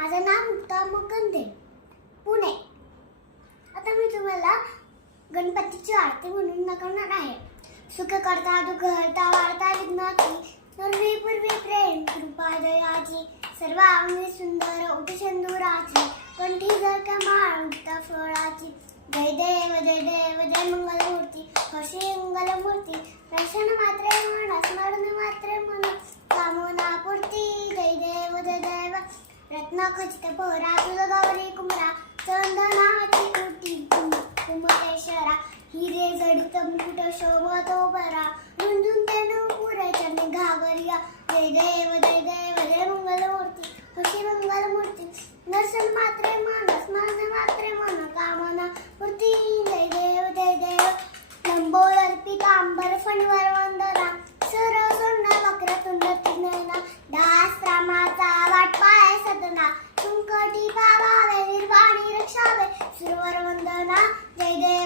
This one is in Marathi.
माझं नाव मुक्ता मुकंदे पुणे. आता मी तुम्हाला गणपतीची आरती म्हणून दाखवणार आहे. सुख करता दुःख हरता वाढता विघ्नाची पूर्वी प्रेम कृपा दयाची सर्व अंगी सुंदर उपचंदुराची कंठी जर का माळ मुक्ता फळाची. जय देव जय देव जय मंगलमूर्ती हर्षी मंगलमूर्ती दर्शन मात्र म्हणा स्मरण मात्रे म्हण कामना पूर्ती जय देव जय देव रत्न खचित पोहरा तुझ गौरी कुमरा चंदनाची कुटी शरा हिरे जडित मुकुट शोभतो बरा रुंजून ते पुराच्या घागरिया. जय देव जय देव जय मंगल मंगलमूर्ती हशी मंगलमूर्ती. दर्शन मात्रे मन स्मरण मात्रे मान कामना मूर्ती जय देव जय देव. लंबोल अर्पित आंबर फणवर ಸಿರುವರ ವಂದನ. ಜಯ ಜಯ